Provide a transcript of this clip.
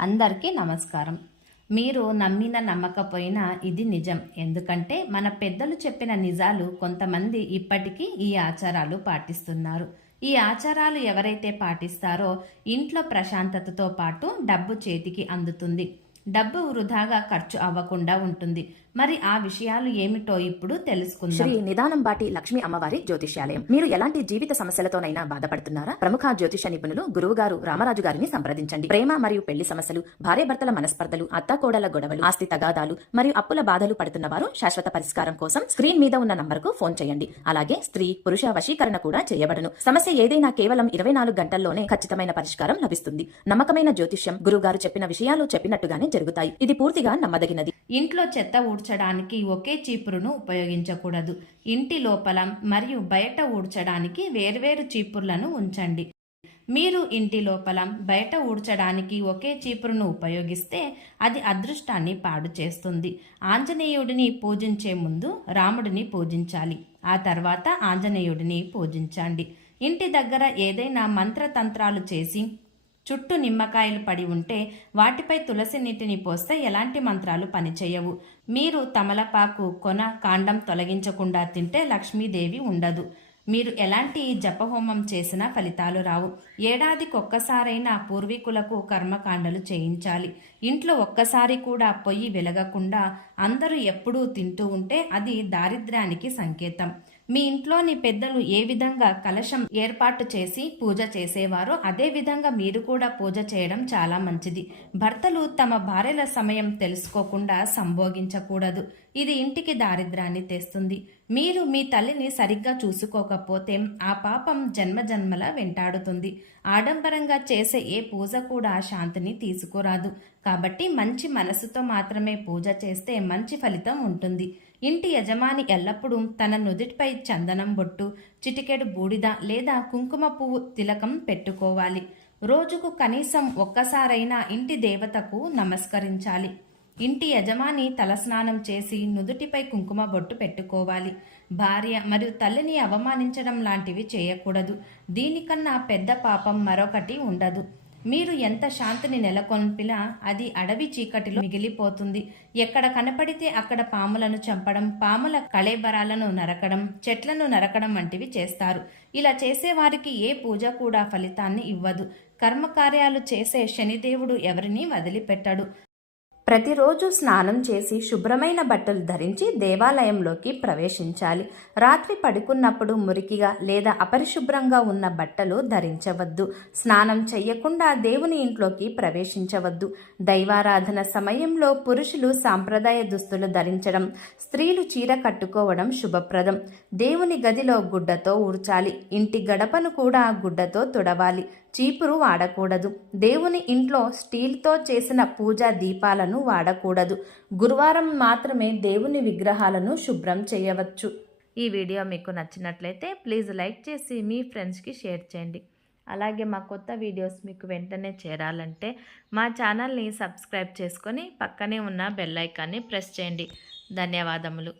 అందరికీ నమస్కారం. మీరు నమ్మిన నమ్మకపోయినా ఇది నిజం. ఎందుకంటే మన పెద్దలు చెప్పిన నిజాలు కొంతమంది ఇప్పటికీ ఈ ఆచారాలు పాటిస్తున్నారు. ఈ ఆచారాలు ఎవరైతే పాటిస్తారో ఇంట్లో ప్రశాంతతతో పాటు డబ్బు చేతికి అందుతుంది. డబ్బు వృధాగా ఖర్చు అవ్వకుండా ఉంటుంది. మరి ఆ విషయాలు ఏమిటో ఇప్పుడు తెలుసుకుందాం. శ్రీ నిదానంబాటి లక్ష్మీ అమ్మవారి జ్యోతిష్యాలయం. మీరు ఎలాంటి జీవిత సమస్యలతోనైనా బాధపడుతున్నారా? ప్రముఖ జ్యోతిష నిపుణులు గురువుగారు రామరాజు గారిని సంప్రదించండి. ప్రేమ మరియు పెళ్లి సమస్యలు, భార్యాభర్తల మనస్పర్ధలు, అత్తాకోడల గొడవలు, ఆస్తి తగాదాలు మరియు అప్పుల బాధలు పడుతున్న వారు శాశ్వత పరిష్కారం కోసం స్క్రీన్ మీద ఉన్న నంబర్కు ఫోన్ చేయండి. అలాగే స్త్రీ పురుష వశీకరణ కూడా చేయబడును. సమస్య ఏదైనా కేవలం 24 గంటల్లోనే ఖచ్చితమైన పరిష్కారం లభిస్తుంది. నమ్మకమైన జ్యోతిష్యం, గురువుగారు చెప్పిన విషయాలు చెప్పినట్టుగానే జరుగుతాయి. ఇది పూర్తిగా నమ్మదగినది. ఇంట్లో చెత్త ఊడ్చడానికి ఒకే చీపురును ఉపయోగించకూడదు. ఇంటి లోపల మరియు బయట ఊడ్చడానికి వేర్వేరు చీపుర్లను ఉంచండి. మీరు ఇంటి లోపల బయట ఊడ్చడానికి ఒకే చీపురును ఉపయోగిస్తే అది అదృష్టాన్ని పాడు చేస్తుంది. ఆంజనేయుడిని పూజించే ముందు రాముడిని పూజించాలి. ఆ తర్వాత ఆంజనేయుడిని పూజించండి. ఇంటి దగ్గర ఏదైనా మంత్రతంత్రాలు చేసి చుట్టూ నిమ్మకాయలు పడి ఉంటే వాటిపై తులసి నీటిని పోస్తే ఎలాంటి మంత్రాలు పనిచేయవు. మీరు తమలపాకు కొన కాండం తొలగించకుండా తింటే లక్ష్మీదేవి ఉండదు. మీరు ఎలాంటి జపహోమం చేసినా ఫలితాలు రావు. ఏడాదికొక్కసారైనా పూర్వీకులకు కర్మకాండలు చేయించాలి. ఇంట్లో ఒక్కసారి కూడా పొయ్యి వెలగకుండా అందరూ ఎప్పుడూ తింటూ ఉంటే అది దారిద్ర్యానికి సంకేతం. మీ ఇంట్లోని పెద్దలు ఏ విధంగా కలశం ఏర్పాటు చేసి పూజ చేసేవారో అదే విధంగా మీరు కూడా పూజ చేయడం చాలా మంచిది. భర్తలు తమ భార్యల సమయం తెలుసుకోకుండా సంభోగించకూడదు. ఇది ఇంటికి దారిద్ర్యాన్ని తెస్తుంది. మీరు మీ తల్లిని సరిగ్గా చూసుకోకపోతే ఆ పాపం జన్మజన్మల వెంటాడుతుంది. ఆడంబరంగా చేసే ఏ పూజ కూడా శాంతిని తీసుకురాదు. కాబట్టి మంచి మనసుతో మాత్రమే పూజ చేస్తే మంచి ఫలితం ఉంటుంది. ఇంటి యజమాని ఎల్లప్పుడూ తన నుదిటిపై చందనం బొట్టు, చిటికెడు బూడిద లేదా కుంకుమ పువ్వు తిలకం పెట్టుకోవాలి. రోజుకు కనీసం ఒక్కసారైనా ఇంటి దేవతకు నమస్కరించాలి. ఇంటి యజమాని తలస్నానం చేసి నుదుటిపై కుంకుమ బొట్టు పెట్టుకోవాలి. భార్య మరియు తల్లిని అవమానించడం లాంటివి చేయకూడదు. దీనికన్నా పెద్ద పాపం మరొకటి ఉండదు. మీరు ఎంత శాంతిని నెలకొల్పినా అది అడవి చీకటిలో మిగిలిపోతుంది. ఎక్కడ కనపడితే అక్కడ పాములను చంపడం, పాముల కళేబరాలను నరకడం, చెట్లను నరకడం వంటివి చేస్తారు. ఇలా చేసేవారికి ఏ పూజ కూడా ఫలితాన్ని ఇవ్వదు. కర్మకార్యాలు చేసే శనిదేవుడు ఎవరిని వదిలిపెట్టడు. ప్రతిరోజు స్నానం చేసి శుభ్రమైన బట్టలు ధరించి దేవాలయంలోకి ప్రవేశించాలి. రాత్రి పడుకున్నప్పుడు మురికిగా లేదా అపరిశుభ్రంగా ఉన్న బట్టలు ధరించవద్దు. స్నానం చేయకుండా దేవుని ఇంట్లోకి ప్రవేశించవద్దు. దైవారాధన సమయంలో పురుషులు సాంప్రదాయ దుస్తులు ధరించడం, స్త్రీలు చీర కట్టుకోవడం శుభప్రదం. దేవుని గదిలో గుడ్డతో ఊడ్చాలి. ఇంటి గడపను కూడా గుడ్డతో తుడవాలి. చీపురు వాడకూడదు. దేవుని ఇంట్లో స్టీల్తో చేసిన పూజా దీపాలను వాడకూడదు. గురువారం మాత్రమే దేవుని విగ్రహాలను శుభ్రం చేయవచ్చు. ఈ వీడియో మీకు నచ్చినట్లయితే ప్లీజ్ లైక్ చేసి మీ ఫ్రెండ్స్కి షేర్ చేయండి. అలాగే మా కొత్త వీడియోస్ మీకు వెంటనే చేరాలంటే మా ఛానల్ని సబ్స్క్రైబ్ చేసుకొని పక్కనే ఉన్న బెల్ ఐకాన్ని ప్రెస్ చేయండి. ధన్యవాదములు.